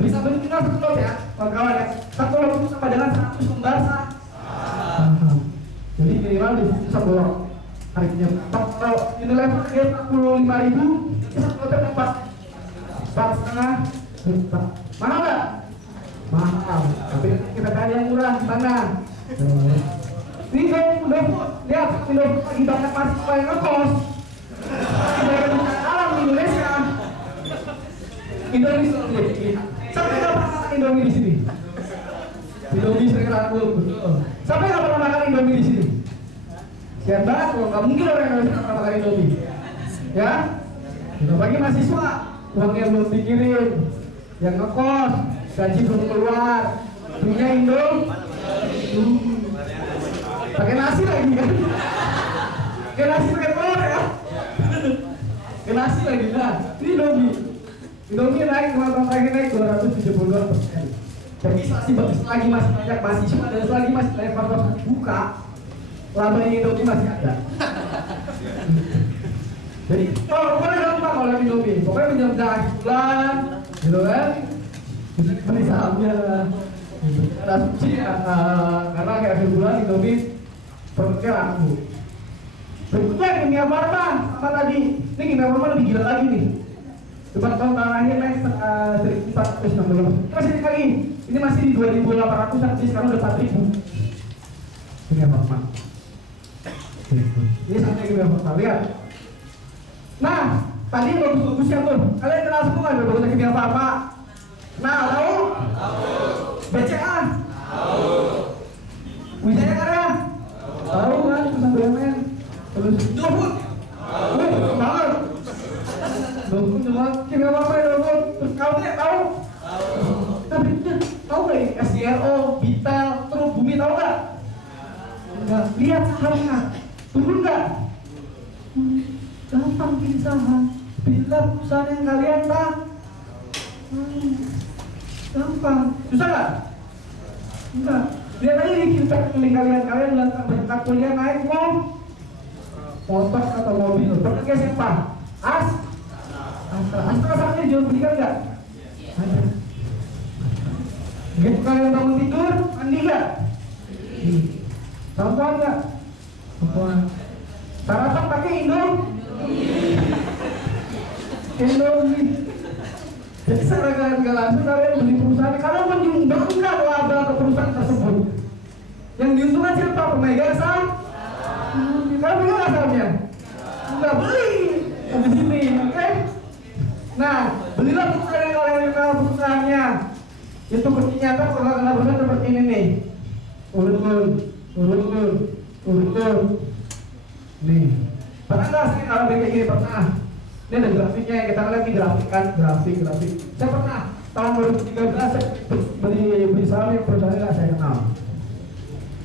Bisa beli tinggal satu lot ya, kawan-kawan ya. Satu lot itu sama dengan 100 lembar saham. Jadi minimal di situ satu lot. Harganya kalau Unilever dia 45.000, satu lotnya 4,5 juta. Mahal nggak? Mahal. Tapi kita cari yang murah di mana? Ini udah lihat, udah lagi banyak mahasiswa yang ngekos. Banyak bencana alam di Indonesia. Indomie sampai nggak pernah makan Indomie di sini. Indomie sering rangkul, betul. Sampai nggak pernah makan Indomie di sini. Sian banget, kalau nggak mungkin orang yang nggak pernah makan Indomie. Ya, kita bagi mahasiswa, uangnya belum dikirim, yang ngekos, gaji belum keluar, punya Indomie. Pakai nasi lagi kan? Pakai nasi pakai telur ya? Pakai nasi lagi nah. Ini Indomie naik kemarin terakhir naik 272%. Jadi selagi masih banyak mahasiswa dan selagi masih banyak faktor buka, labanya Indomie masih ada. Jadi pokoknya gampang kalau Indomie. Pokoknya menjelang akhir bulan, gitu kan? Bisa beli sahamnya. Ada subsidi karena akhir bulan Indomie produknya laku. Berikutnya Kimia Farma sama tadi. Ini Kimia Farma lebih gila lagi nih. Depan tahun terakhir naik 1.460. Terus ini lagi, ini masih di 2.800 tapi sekarang udah 4.000. Kimia Farma. Ini sampai Kimia Farma, lihat. Nah, tadi yang bagus-bagusnya tuh. Kalian kenal semua nggak bagusnya Kimia Farma? Nah, tahu? BCA? Tahu. Wijaya Karya? Tahu kan, perusahaan BUMN. Terus GoFood? Tahu banget. GoFood cuma Kimia Farma ya GoFood. Terus kamu tahu? Tapi tahu nggak ini? SDRO, Bitel, terus Bumi tahu nggak? Enggak. Lihat sahamnya, turun nggak? Gampang pilih saham. Bila perusahaan yang kalian tak, gampang. Susah nggak? Enggak. Lihat aja di rekening kalian melakukan berkat kuliah naik motor atau mobil. Berkatnya siapa? Astra sahamnya jual belikan nggak? Ada. Gitu kalian bangun tidur, mandi nggak? Sampoan nggak? Sampoan. Sarapan pakai Indomie. Jadi secara kalian nggak langsung kalian beli perusahaan, kalian menyumbangkan laba ke perusahaan tersebut. Yang diuntungkan siapa? Pemegang saham. Kalian pegang nggak sahamnya? Nggak beli. Di sini, oke? Nah, belilah perusahaan yang kalian kenal perusahaannya. Itu bukti nyata kalau kenal perusahaan seperti ini nih. Urut. Nih, pernah nggak sih kalau kayak gini? Pernah. Ini ada grafiknya yang kita lihat di grafik kan, grafik. Saya pernah tahun 2013 saya beli saham yang perusahaannya nggak saya kenal.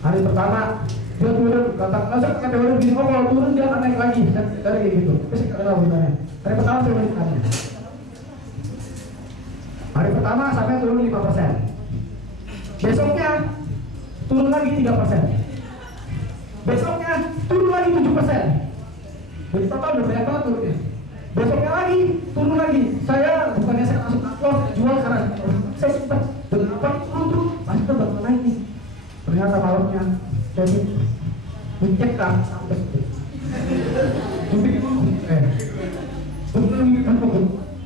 Hari pertama dia turun, kata teori gini, oh kalau turun dia akan naik lagi, dan kayak gitu. Tapi saya nggak kenal perusahaannya. Hari pertama saya beli sahamnya. Hari pertama sahamnya turun 5%. Besoknya turun lagi 3%. Besoknya turun lagi 7%. Jadi total udah banyak banget turunnya. Besoknya lagi turun lagi. Saya bukannya saya langsung upload, saya jual karena saya sempat dengan apa turun pasti bakal naik nih. Ternyata malamnya saya mencek kan sampai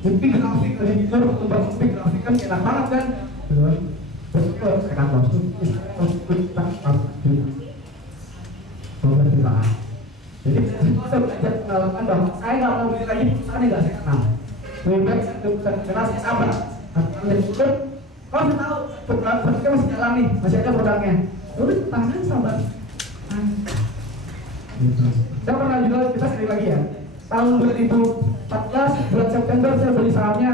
bukti grafik dari bukti grafik kan enak banget kan. Terus saya kan langsung kita jadi saya belajar pengalaman bahwa saya nggak mau beli lagi perusahaan yang nggak saya kenal. Lebih baik saya kenal, saya sabar. Kalau saya tahu produknya masih jalan nih, masih ada produknya, udah tangan sabar. Saya pernah juga, kita sekali lagi ya, tahun 2014 bulan September saya beli sahamnya.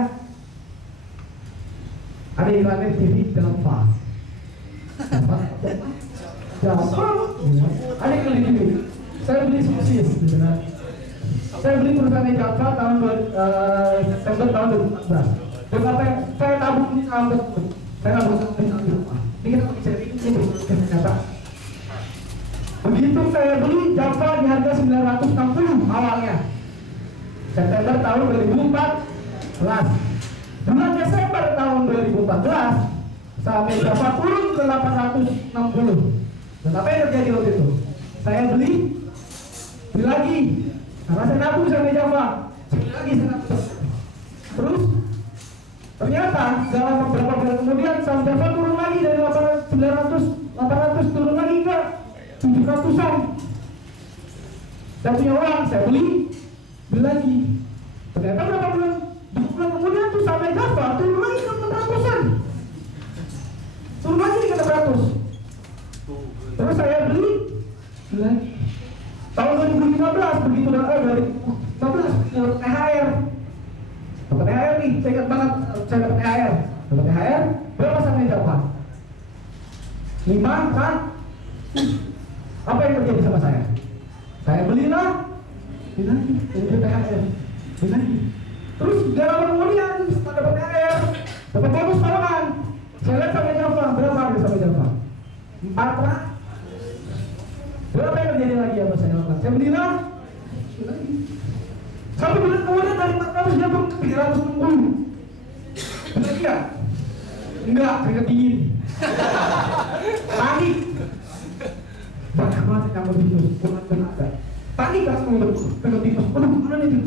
Ada iklannya di TV Java. Ada iklan di TV. Saya beli Sosis, gitu kan. Saya beli perusahaan Java tahun September tahun 2014. Dan apa yang saya tabung di saham tersebut, saya tabung di rumah. Ini kita pakai sharing ini ternyata. Begitu saya beli Java di harga 960 awalnya. September tahun 2014. Bulan Desember tahun 2014 2014 sampai Java turun ke 860. Dan apa yang terjadi waktu itu? Saya beli lagi karena saya nabung sampai Java, beli lagi saya nabung. Terus ternyata dalam beberapa bulan kemudian saham Java turun lagi dari 800 turun lagi ke 700-an. Saya punya uang, saya beli lagi. Ternyata berapa bulan kemudian tuh sampai Java turun lagi ke 400-an. Turun lagi ke 600. Terus saya beli lagi. Tahun 2015 begitu dari 2015 THR. Dapat THR nih, saya ingat banget saya dapat THR. Dapat THR, berapa sampai Java? 5 kan? Apa yang terjadi sama saya? Saya belilah, beli lagi, THR, beli lagi. Terus gak lama kemudian setelah dapat THR, dapat bonus potongan. Saya lihat sampai Java, berapa harga sampai Java? 4 lah. Berapa yang terjadi lagi apa saya lakukan? Saya belilah, beli lagi. Satu bulan kemudian dari 400 jatuh ke 360. Benar tidak? Enggak, keringat dingin. Panik. Banyak banget yang berbisnis, benar ada. Panik langsung keringat dingin. Aduh, mana itu?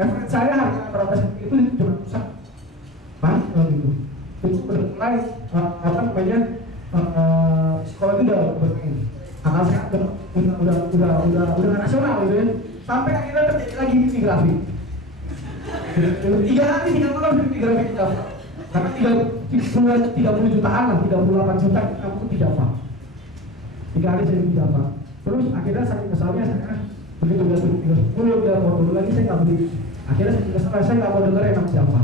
Efek saya harga berapa itu cuma rusak. Panik kalau gitu. Itu mulai apa namanya? Sekolah itu udah bermain. Akal sehat udah nasional gitu ya. Sampai akhirnya terjadi lagi di grafik. 3 hari 3 malam di grafik kita. Karena 30 jutaan lah, 38 juta aku tidak apa. 3 hari saya tidak apa. Terus akhirnya saking kesalnya saya begitu udah 30 dia mau turun lagi saya nggak beli. Akhirnya saking kesalnya saya nggak mau denger enak siapa.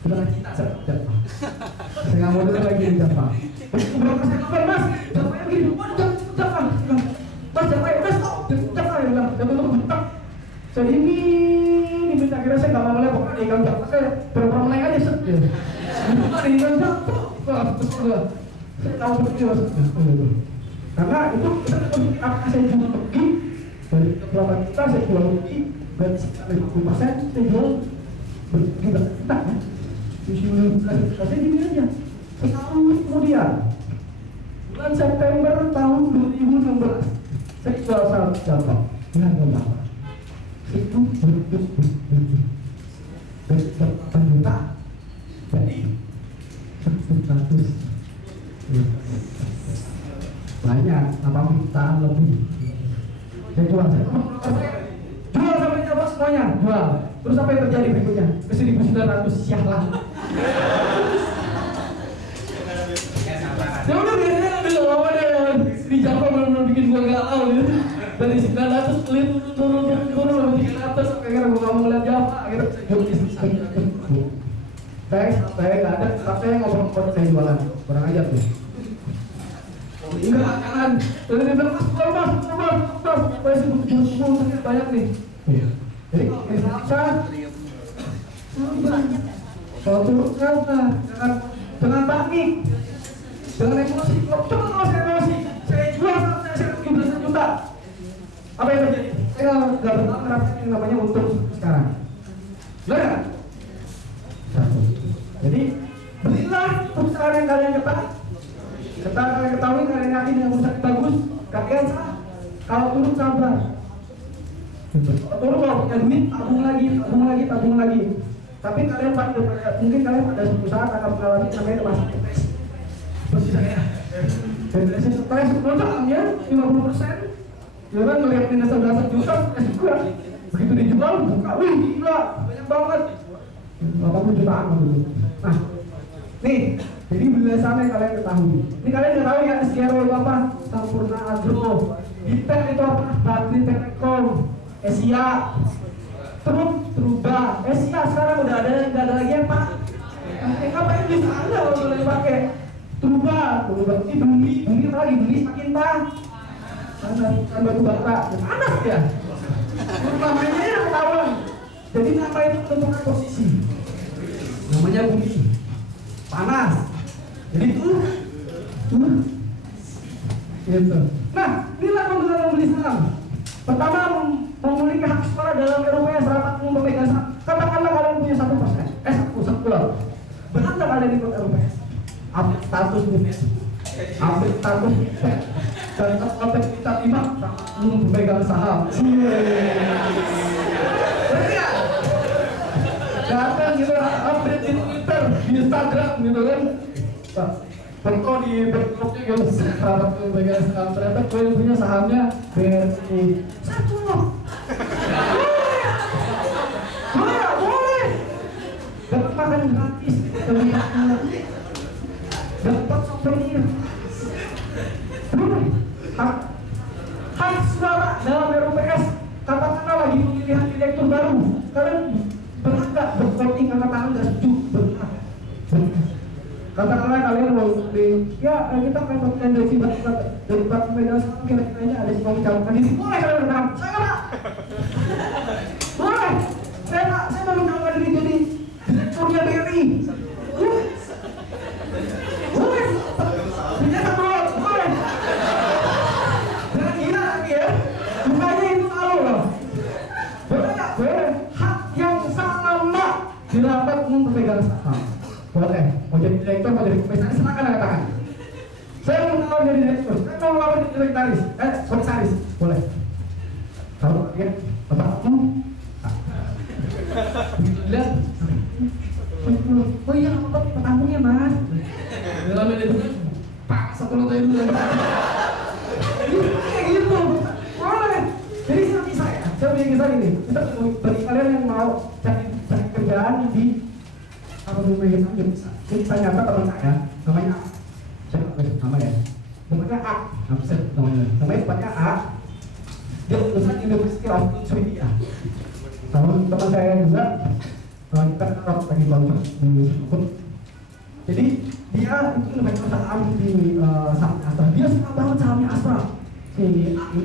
Sudah cinta saya Java. Saya nggak mau denger lagi Java. Berapa saya kabar mas? Java yang gini, Java. Mas Java ya mas, Java ya bilang, Java itu bentak. Saya ini minta akhirnya saya nggak mau mulai pokoknya ikan Java saya berapa mulai aja set. Bukan ikan Java, saya tahu betul maksudnya. Karena itu kita apakah saya jual rugi dari berapa juta saya jual rugi dan 50% saya jual berjuta juta ya. Saya gini aja. Setahun kemudian bulan September tahun 2016 saya jual saham Java dengan berapa? Itu dari 8 juta jadi 100 banyak 8 juta lebih saya jual sampai Java semuanya jual. Terus apa yang terjadi berikutnya? Ke 1.900 sialah. Ya udah biarin aja lama deh di Java benar-benar bikin gua galau gitu. Dari 900 turun sampai 300 akhirnya gua nggak mau ngeliat Java akhirnya saya nggak ada tapi saya ngobrol saya jualan kurang ajar tuh. Enggak jangan dari dia bilang mas saya sibuk jual banyak nih. Jadi bisa kalau turun jangan panik. Dengan emosi, coba saya emosi, saya jual saya 17 juta. Apa yang terjadi? Saya nggak pernah merasakan yang namanya untung sekarang. Benar nggak? Jadi belilah perusahaan yang kalian ketahui kalian yakin dengan perusahaan bagus, kalian salah. Kalau turun sabar. Kalau turun kalau punya duit, tabung lagi. Tapi kalian mungkin kalian pada suatu saat akan mengalami namanya masa depresi. Seperti saya, depresi stres totalnya 50%. Ya kan melihat minus 11 juta, stres juga. Begitu dijual, buka, wih gila, banyak banget. 80 jutaan gitu. Nah, nih, jadi berdasarkan yang kalian ketahui. Ini kalian udah tahu ya, SGRO itu apa? Sampurna Agro. Diptek itu apa? Bakti Telekom, Asia, Truba. Asia sekarang udah ada, nggak ada lagi yang pak. Ngapain bisa ada kalau boleh pakai? Truba ini beli semakin panas kan batu bata panas ya namanya yang ketahuan jadi nama itu menentukan posisi namanya bumi panas jadi tuh gitu. Nah inilah keuntungan membeli saham. Pertama memiliki hak suara dalam RUPS rapat umum pemegang saham. Katakanlah kalian punya 1%, 1 ada di LPS, update status di Facebook, update status di chat, dan update kita lima pemegang saham. Kadang gitu update di Twitter, di Instagram gitu kan. Foto di Facebooknya gitu, sahabat pemegang saham, ternyata gue punya sahamnya BRI. Satu loh. Boleh. Dapat makan gratis, dapat souvenir. Hak suara dalam RUPS, katakanlah lagi pemilihan direktur baru, kalian pernah nggak bervoting angkat tangan nggak setuju? Pernah. Katakanlah kalian mau ya kita akan melakukan dari Pak Medan kira-kira ada yang mau mencalonkan diri, boleh kalian menang? Saya nggak. Boleh. Saya mau mencalonkan diri jadi direkturnya BRI. Boleh. Ternyata boleh. Jangan gila lagi ya. Bukannya itu malu loh. Boleh nggak? Boleh. Hak yang sama di rapat umum pemegang saham. Boleh. Mau jadi direktur, mau jadi komisaris, silakan angkat tangan. Saya mau melamar jadi direktur. Saya mau melamar jadi sekretaris. Komisaris. Boleh. Kalau ya, bapak kamu. Lihat. Oh iya, bapak petambungnya mas. Dalam itu Pak sekolah saya dulu. Kayak gitu. Boleh. Jadi seperti saya punya kisah ini. Kita bagi kalian yang mau cari kerjaan di apa dulu megang bisa. Saya nyata teman saya, namanya A. Saya nggak boleh nama ya. Namanya A. Namanya tempatnya A. Dia lulusan University of Sweden. Teman saya juga kita kenal lagi bangun di Singapura. Jadi dia itu investor saham di saham Astra. Dia suka banget sahamnya Astra. Si A ini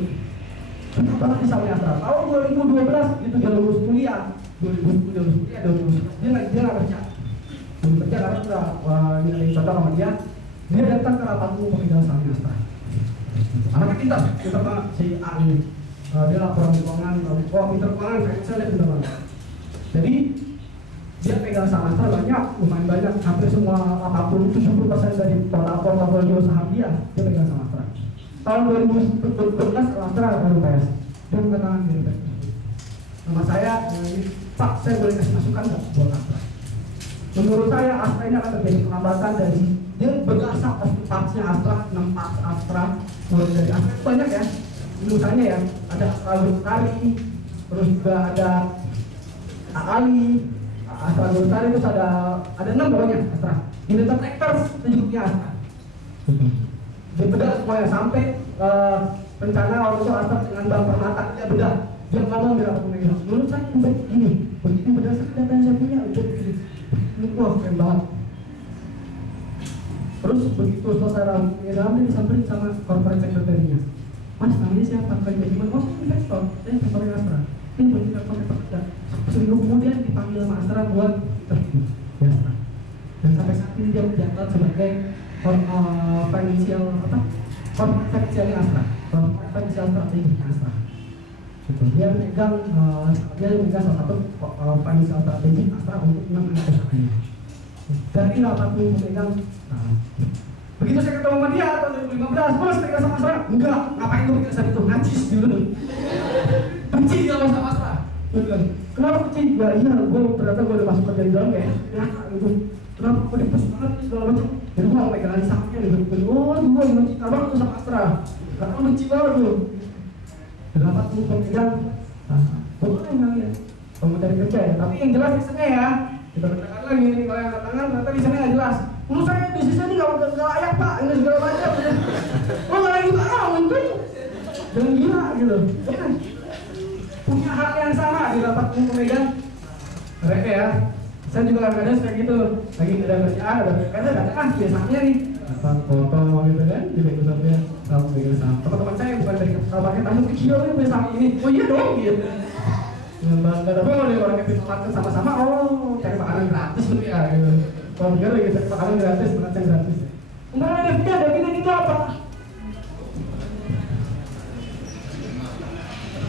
suka banget di sahamnya Astra. Tahun 2012 itu dia lulus kuliah. 2010 dia nggak kerja. Belum kerja karena udah cocok sama dia. Dia datang ke rapat umum pemegang saham Astra. Anaknya pintar banget si A ini. Dia laporan keuangan, pintar keuangan, saya lihat pintar banget. Jadi dia pegang saham Astra lumayan banyak, hampir semua 80-70% dari total portofolio saham dia pegang saham Astra. Tahun 2012 Astra baru PS, dia mengatakan diri PS. Nama saya, Pak, saya boleh kasih masukan nggak buat Astra? Menurut saya Astra ini akan terjadi pengamatan dari dia berdasar partsnya Astra, 6 parts Astra, mulai dari Astra itu banyak ya. Misalnya ya, ada Astra Lestari, terus juga ada Ali, Astra Lestari, terus ada 6 pokoknya Astra. Industri Tractors itu juga punya Astra. Dia bedah semuanya sampai rencana waktu itu Astra dengan Bank Permata dia bedah. Dia ngomong di rapat pemegang. Menurut saya begini, begitu berdasarkan data yang saya punya untuk ini. Wah, keren banget. Terus begitu selesai rapat pemegang, dia disamperin sama corporate secretary-nya. Mas, namanya siapa? Kayak gimana? Oh, saya investor. Saya investornya Astra. Ini buat kita pakai pekerja. Seminggu kemudian dipanggil sama Astra buat interview di Astra. Dan sampai saat ini dia menjabat sebagai financial Astra. Financial strategi Astra. Gitu. Dia memegang salah satu financial strategi Astra untuk 6 perusahaannya. Dari rapat memegang. Begitu saya ketemu sama dia tahun 2015, terus pegang sama Astra? Enggak, ngapain gue pegang sama itu? Najis dulu. Benci dia sama Astra. Kenapa benci? Ya iya, ternyata gue udah masuk kerja di dalam ya gitu. Kenapa gue dipes banget segala macam. Jadi gue gak pegang sahamnya gitu. Oh, gue benci banget tuh sama Astra. Karena benci banget tuh. Dapat tuh pemegang. Boleh enggak ya? Kalau cari kerja ya, tapi yang jelas bisanya ya. Kita katakan lagi nih, kalau yang tangan ternyata bisanya nggak jelas. Menurut saya bisnisnya ini nggak layak pak, ini segala macam. Lo nggak lagi barang, mungkin jangan gila gitu. Kan punya hak yang sama di rapat umum pemegang. Mereka ya, saya juga kadang-kadang kayak gitu. Lagi ada kerjaan, ada kerjaan, datang biasanya nih. Dapat foto gitu kan, di bengkel sampai sama pemegang saham. Teman-teman saya bukan dari pakai tamu kecil nih punya saham ini. Oh iya dong gitu. Bangga, tapi kalau di orang yang market sama-sama, cari makanan gratis gitu ya gitu. Kalau dia lagi cari makanan gratis, makan gratis. Enggak ada kita apa?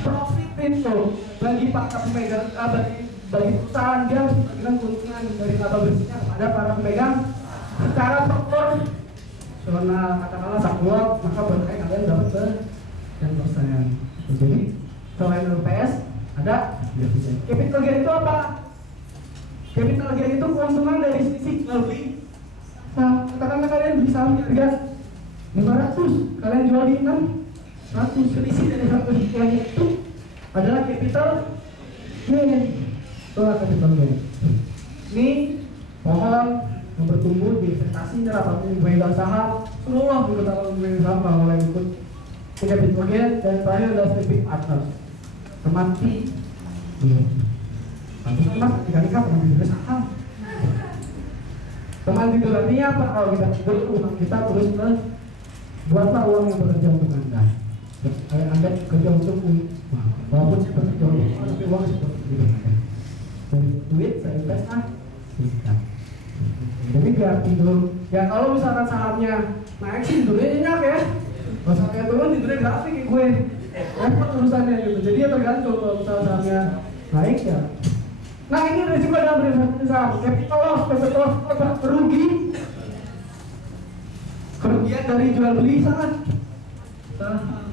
Profit itu bagi para pemegang, bagi bagi perusahaan, dia harus membagikan keuntungan dari laba bersihnya kepada para pemegang secara struktur. Karena katakanlah saklok, maka berkait kalian dapat persen. Jadi selain LPS ada dividen. Capital gain itu apa? Capital gain itu keuntungan dari sisi jual beli. Nah, katakanlah kalian beli saham di harga 500, kalian jual di 600, selisih dari 100 yang itu adalah capital gain. Itulah capital gain. Ini pohon yang bertumbuh di investasi apapun memegang saham, semua diketahui memegang saham kalau mulai ikut capital gain. Dan terakhir adalah sleeping partners, teman mas ketika nikah teman tidur saham. Teman tidur artinya apa? Kalau kita tidur uang kita terus buatlah uang yang bekerja untuk anda. Anda bekerja untuk walaupun saya bekerja untuk tapi uang seperti tidur anda. Dari duit saya investasi. Jadi biar tidur. Ya kalau misalkan sahamnya naik sih tidurnya nyenyak ya. Kalau sahamnya turun tidurnya grafik kayak gue. Repot urusannya gitu. Jadi ya tergantung kalau misalkan sahamnya naik ya. Nah ini risiko dalam berinvestasi saham. Capital loss apa? Kerugian dari jual beli sangat.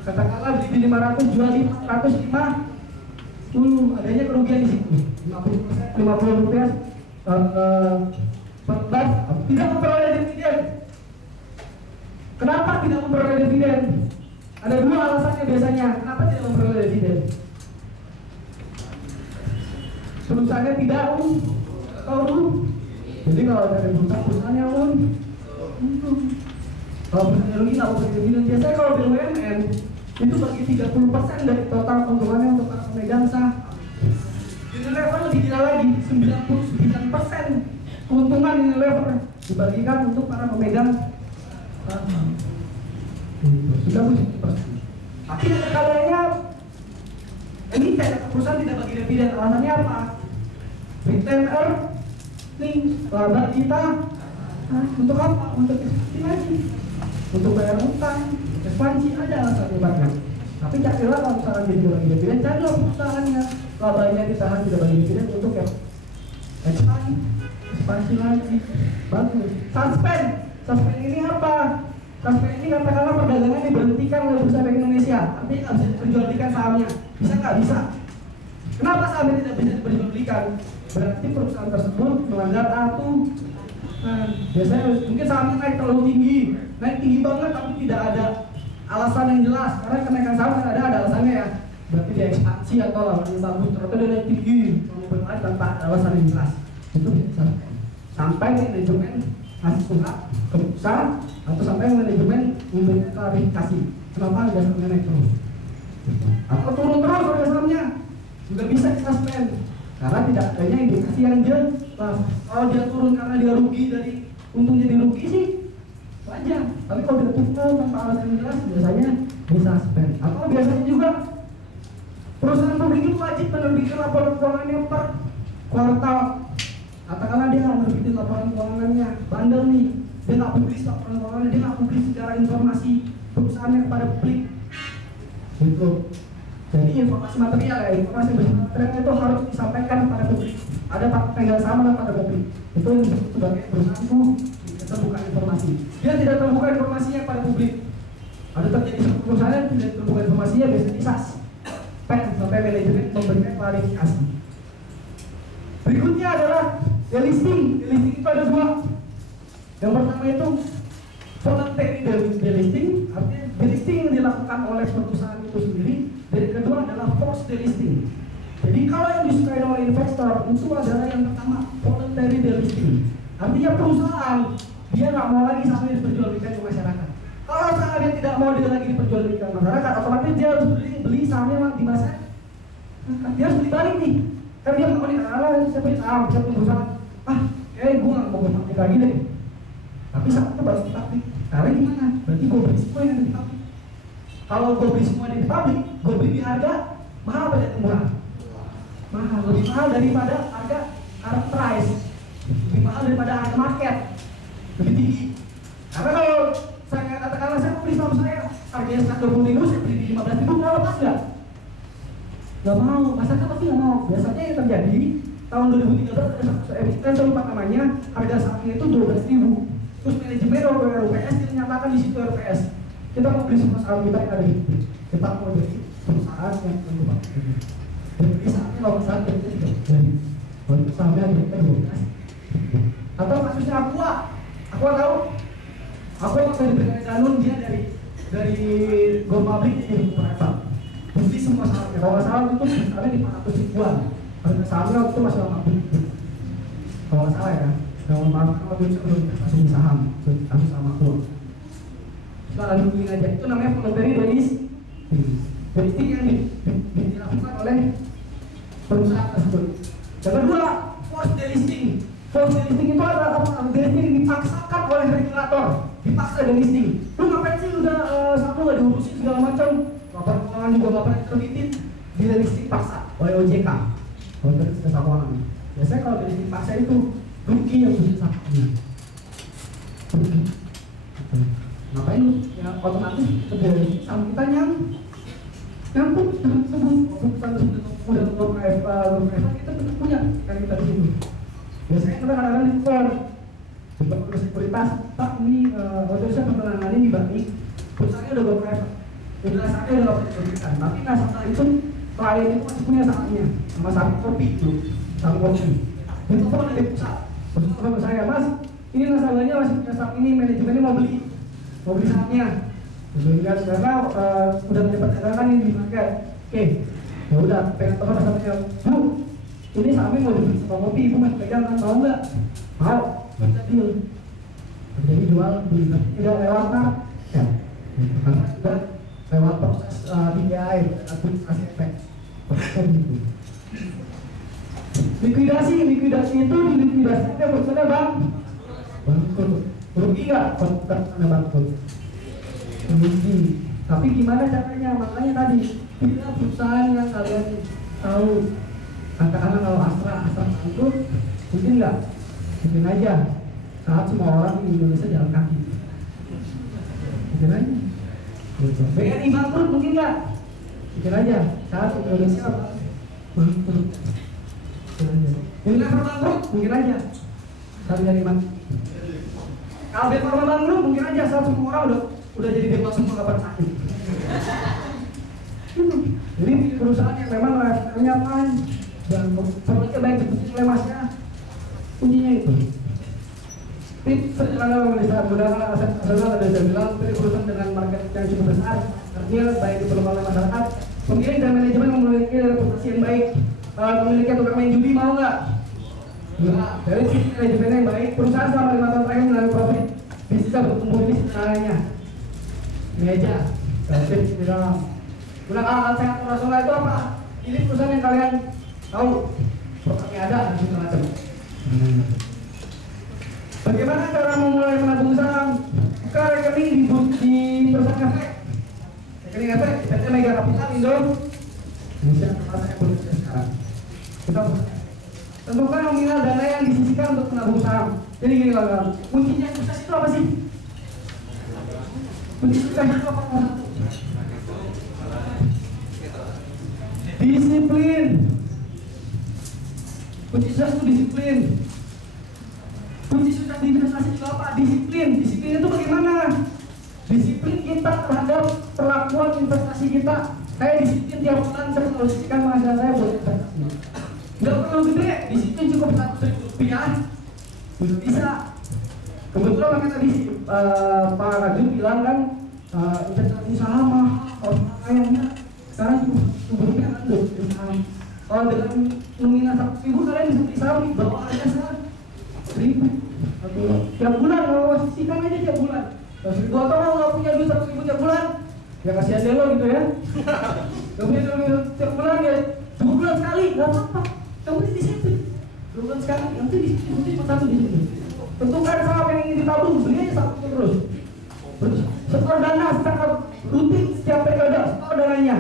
Katakanlah beli di 500 jual di 405. Adanya kerugian di situ. 50 rupiah. Tidak memperoleh dividen. Kenapa tidak memperoleh dividen? Ada dua alasannya biasanya. Kenapa tidak memperoleh dividen? Perusahaannya tidak untung. Jadi kalau dari perusahaannya untung. Kalau perusahaannya rugi nggak mau dividen. Biasanya kalau BUMN itu bagi 30% dari total keuntungannya untuk para pemegang saham. Unilever lebih gila lagi, 99% keuntungan Unilever dibagikan untuk para pemegang saham. Sudah 90%. Tapi kalanya ini perusahaan tidak bagi dividen. Alasannya apa? Return earning, laba kita untuk apa? Untuk ekspansi lagi, untuk bayar utang, ekspansi ada alasannya banyak. Tapi carilah kalau misalkan jadi bagi dividen, carilah perusahaannya labanya ditahan tidak bagi dividen untuk yang ekspansi lagi. Bagus. Suspend ini apa? Suspend ini katakanlah perdagangan diberhentikan oleh Bursa Efek Indonesia, tapi nggak bisa diperjualbelikan sahamnya. Bisa nggak? Bisa. Kenapa sahamnya tidak bisa diperjualbelikan? Berarti perusahaan tersebut melanggar aturan. Biasanya mungkin sahamnya naik terlalu tinggi banget, tapi tidak ada alasan yang jelas. Karena kenaikan saham kan ada alasannya ya. Berarti dia ekspansi atau labanya bagus, ternyata dia naik tinggi, naik tanpa ada alasan yang jelas. Itu bisa. Sampai manajemen ngasih surat ke bursa atau sampai manajemen memberikan klarifikasi kenapa harga sahamnya naik terus atau turun terus harga sahamnya juga bisa disuspend karena tidak adanya indikasi yang jelas. Kalau dia turun karena dia rugi dari untungnya dia rugi sih wajar, tapi kalau dia turun tanpa alasan yang jelas biasanya disuspend. Atau biasanya juga perusahaan publik itu wajib menerbitkan laporan keuangannya per kuartal. Katakanlah dia nggak menerbitin laporan keuangannya, bandel nih, dia nggak publis laporan keuangannya, dia nggak publis secara informasi perusahaannya kepada publik. Gitu. Jadi informasi material ya, informasi material itu harus disampaikan kepada publik. Ada pemegang saham kepada publik. Itu yang disebut sebagai perusahaanku terbuka informasi. Dia tidak terbuka informasinya kepada publik. Ada terjadi satu perusahaan yang tidak terbuka informasinya biasanya disuspend sampai manajemen memberikan klarifikasi. Berikutnya adalah delisting. Delisting itu ada dua. Yang pertama itu voluntary delisting, artinya delisting yang dilakukan oleh perusahaan itu sendiri. Dan yang kedua adalah forced delisting. Jadi kalau yang disukai oleh investor itu adalah yang pertama voluntary delisting. Artinya perusahaan dia nggak mau lagi sahamnya diperjualbelikan ke masyarakat. Kalau sahamnya tidak mau dia lagi diperjualbelikan ke masyarakat, otomatis dia harus beli sahamnya di masa. Dia harus beli balik nih. Karena dia nggak mau dikatakan, saya beli saham, saya punya perusahaan. Gue nggak mau berpraktik lagi deh. Tapi saat itu baru dipabrik. Karena gimana? Berarti gue beli semua yang di pabrik. Kalau gue beli semua yang di pabrik, gue beli di harga mahal apa yang murah? Mahal, lebih mahal daripada harga price, lebih mahal daripada harga market, lebih tinggi. Karena kalau saya katakanlah saya beli saham saya harganya 120.000, saya beli di 15.000, mau lepas nggak? Nggak mau, masyarakat pasti nggak mau. Biasanya yang terjadi tahun 2013 ada satu emiten, saya lupa namanya, harga sahamnya itu 12.000. Terus manajemen RUPS dia menyatakan di situ RUPS, kita mau beli semua saham kita yang ada di kita mau beli perusahaan yang berubah. Jadi sahamnya kalau saat kita tidak beli, kalau sahamnya kita 12. Atau kasusnya Aqua tahu? Aqua dari Berkaya Danun, dia dari Go Public jadi private. Beli semua sahamnya. Kalau nggak salah itu misalnya di 400 ribuan. Harga sahamnya waktu itu masih 80. Kalau nggak salah ya. Kalau maaf waktu itu belum investasi saham, kasus sama Aqua. Kita lanjutin aja. Itu namanya voluntary delisting yang dilakukan oleh perusahaan tersebut. Yang kedua, forced delisting. Forced delisting itu adalah delisting yang dipaksakan oleh regulator, dipaksa delisting. Lu ngapain sih udah satu nggak diurusin segala macam, laporan keuangan juga nggak pernah terbitin, di delisting paksa oleh OJK, Otoritas Jasa Keuangan. Biasanya kalau delisting paksa itu rugi yang punya sahamnya, rugi. Ngapain lu? Ya otomatis delisting saham kita nyangkut bukan udah kita tetap punya kan kita di sini. Biasanya kita kadang-kadang di sekuritas, Pak ini otoritas penanganan ini dibagi, perusahaannya udah private, penjelasannya udah diberikan, tapi nasabah itu klien itu masih punya sahamnya, sama saham kopi itu, saham kopi. Itu pun dari pusat, sama saya, Mas, ini nasabahnya masih punya saham ini, manajemennya mau beli sahamnya. Karena udah mendapat dagangan ini di market. Oke, ya udah, pengen teman nasabahnya, Bu, ini sahamnya mau dibeli sama kopi, Ibu masih pegang kan, mau nggak? Mau, kita deal. Jadi jual, beli, tidak lewat ya, karena sudah lewat proses DPI, administrasi efek, gitu. Likuidasi itu dilikuidasinya maksudnya bangkrut. Rugi nggak? Kontaknya bangkrut. Rugi. Tapi gimana caranya? Makanya tadi bila perusahaan yang kalian tahu, katakanlah kalau Astra bangkrut, mungkin nggak? Mungkin aja saat semua orang di Indonesia jalan kaki. Mungkin aja. BNI bangkrut mungkin nggak? Mungkin aja saat Indonesia bangkrut. Unilever bangkrut mungkin aja saat jadi mana? Kalau Bepom bangkrut mungkin aja saat semua orang udah jadi bebas semua nggak pernah sakit. Jadi perusahaan yang memang revenue dan proyeknya baik diputuskan oleh masnya, kuncinya itu. Tips perjalanan Indonesia menggunakan aset nasional ada saya bilang perusahaan dengan market yang cukup besar, artinya baik diperlukan oleh masyarakat. Pemilik dan manajemen memiliki reputasi yang baik. Memiliki tukang main judi mau nggak? Enggak. Dari sisi manajemen yang baik, perusahaan selama 5 tahun terakhir melalui profit bisa bertumbuh di sekitarnya. Ini aja. Profit di dalam. Gunakan alat sehat operasional itu apa? Ini perusahaan yang kalian tahu. Produknya ada di sini macam. Bagaimana cara memulai menabung saham? Buka rekening di perusahaan efek. Rekening efek, PT Mega Kapital Indo. Bisa tempat saya berusaha sekarang. Kita tentukan nominal dana yang disisihkan untuk menabung saham. Jadi gini kawan, kuncinya sukses itu apa sih? Kunci sukses itu apa? Disiplin. Kunci sukses itu disiplin. Kunci sukses di investasi itu apa? Disiplin. Disiplin itu bagaimana? Disiplin kita terhadap perlakuan investasi kita. Saya disiplin tiap bulan saya harus sisihkan penghasilan saya buat investasi. Nggak perlu gede, disiplin cukup 100.000 rupiah bisa. Kebetulan makanya tadi Pak Rajun bilang kan investasi saham harus kayaknya sekarang cukup 1.000 rupiah kan loh saham. Kalau dengan nominal 100.000 kalian bisa beli saham di bawah aja sekarang 1.000 tiap bulan. Kalau sisihkan aja tiap bulan 100.000 atau kalau nggak punya duit 100.000 tiap bulan ya kasihan deh lo gitu ya. Gak punya duit tiap bulan ya 2 bulan sekali nggak apa-apa. Kamu di situ 2 bulan sekali nanti di situ satu di situ. Tentukan saham yang ingin ditabung, beli aja satu terus. Setor dana secara rutin setiap periode, setor dananya.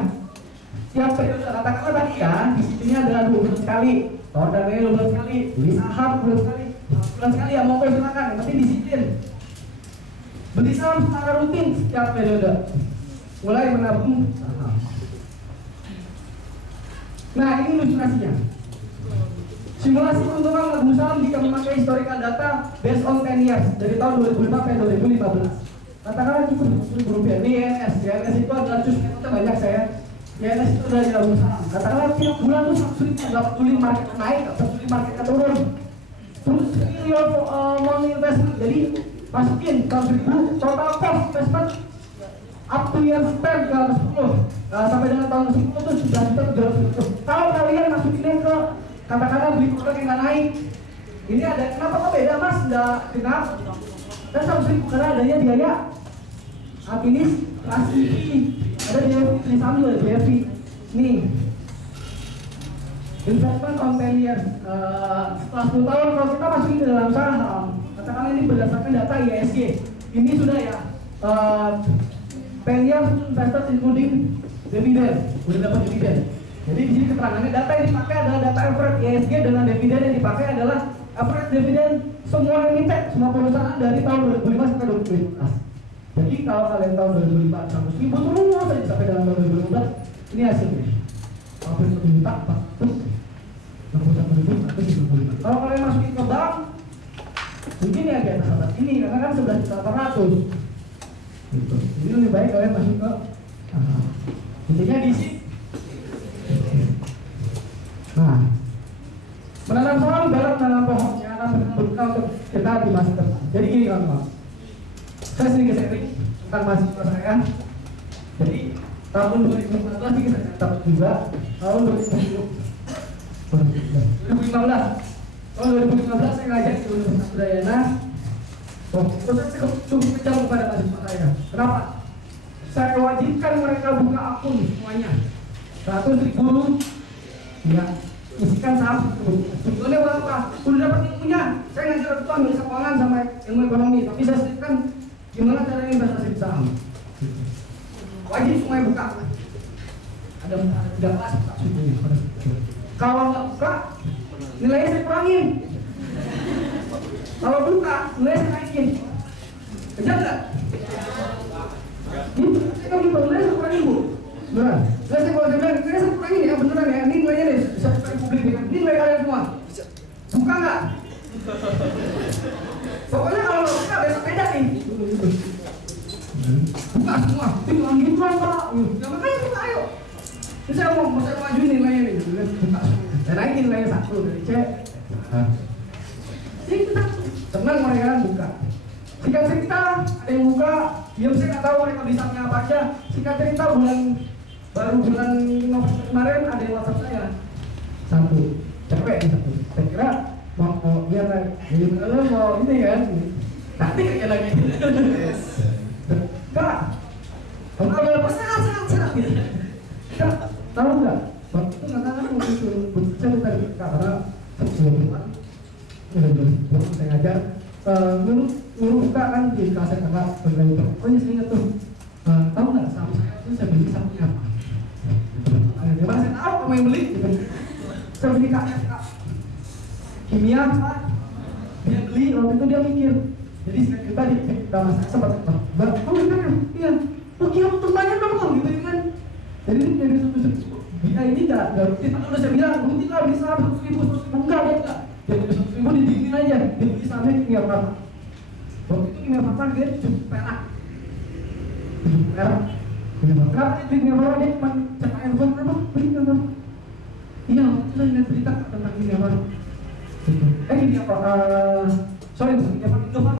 Setiap periode, katakanlah tadi ya, di situnya ada 2 bulan sekali, setor dananya 2 bulan sekali, beli saham 2 bulan sekali, 1 bulan sekali ya mau silakan, yang penting disiplin. Beli saham secara rutin setiap periode, mulai menabung saham. Nah ini ilustrasinya. Simulasi keuntungan Abu Salam jika memakai historical data based on 10 years dari tahun 2005 sampai 2015. Katakanlah cukup rupiah. Ini YNS. YNS itu adalah cusnya banyak saya. YNS itu dari Abu Salam. Katakanlah tiap bulan tuh 100.000 dapat beli market naik, dapat beli market turun. Terus real money investment. Jadi masukin tahun 1000 total cost investment up to year spend ke 10 sampai dengan tahun 10 itu sudah juta 300. Kalau kalian masukinnya ke katakanlah beli produk yang nggak naik, ini ada kenapa kok beda mas? Nggak kenapa? Kan 100.000 karena adanya biaya administrasi, ada biaya ini sama juga ada biaya fee. Nih investment on 10 years setelah 10 tahun kalau kita masukin ke dalam saham, katakanlah ini berdasarkan data ISG, ini sudah ya 10 years invested including dividend, udah dapat dividend. Jadi di sini keterangannya data yang dipakai adalah data average ISG dengan dividen yang dipakai adalah average dividen semua emiten, semua perusahaan dari tahun 2005 sampai 2015. Jadi kalau kalian tahun 2005 100.000 terus saja sampai dalam tahun 2015, ini hasilnya. Kalau 1 juta 61.195. Kalau kalian masukin ke bank, mungkin ya di atas atas ini karena kan 11.800. Gitu. Jadi lebih baik kalian masuk ke intinya di sini. Nah, menanam saham dalam menanam pohon yang akan berguna untuk kita di masa depan. Jadi gini kawan-kawan, saya sedikit sharing tentang mahasiswa saya. Jadi tahun 2014 ini saya catat juga tahun 2015. Tahun 2015 saya ngajar di Universitas Udayana. Itu saya cukup kejam kepada mahasiswa saya. Kenapa? Saya wajibkan mereka buka akun semuanya. 100.000 ya, isikan saham. Sebetulnya berapa? Udah dapat ilmunya. Saya ngajar itu ambil keuangan sama ilmu ekonomi, tapi saya selipkan gimana cara investasi di saham. Wajib semuanya buka. Ada 3 kelas buka sukunya. Kalau nggak buka, nilainya saya kurangin. Kalau buka, nilainya saya naikin. Kejam nggak? Saya kalau gitu, nilainya saya kurangin bu. Beneran. Saya kalau bilang, nilainya saya kurangin ya, beneran ya. Ini nilainya deh, bisa buka di publik. Ini nilai kalian semua. Buka nggak? Pokoknya kalau nggak buka, besok beda nih. Buka semua. Bilang gitu kan pak. Ya makanya buka ayo. Ini saya mau majuin nilainya nih. Buka semua. Dan naikin nilainya 1 dari C. Jadi kita senang mereka buka. Singkat cerita, ada yang buka. Ya saya nggak tahu mereka bisa apa aja. Singkat cerita baru bulan November kemarin ada yang WhatsApp saya. 1 cewek nih 1. Saya kira mau dia jadi lo mau ini kan. Nanti kerja lagi. Kak, kamu ada apa sehat gitu. Kak, tahu nggak? Waktu itu nggak tahu waktu itu saya bukan karena sebelumnya saya ngajar nyuruh buka kan di kelas kakak bergaya. Oh ya saya ingat tuh. Tahu nggak saham saya itu saya beli sahamnya apa? Gimana saya tahu kamu yang beli? Saya beli kak kimia pak. Dia beli waktu itu dia mikir. Jadi kita di dalam sempat bang, oh benar iya. Oh kira temannya dong gitu kan. Jadi dari dia ini nggak rutin. Udah saya bilang rutin lah bisa 100.000 enggak dia enggak. Jadi 100.000 didingin aja. Dia beli sahamnya kimia berapa? Waktu itu kimia berapa dia cukup perak. Kenapa dia beli kimia berapa? Dia cuma cek handphone berapa? Beli kimia berapa? Iya, saya lihat berita tentang kimia berapa. Ini apa? Sorry, kimia berapa?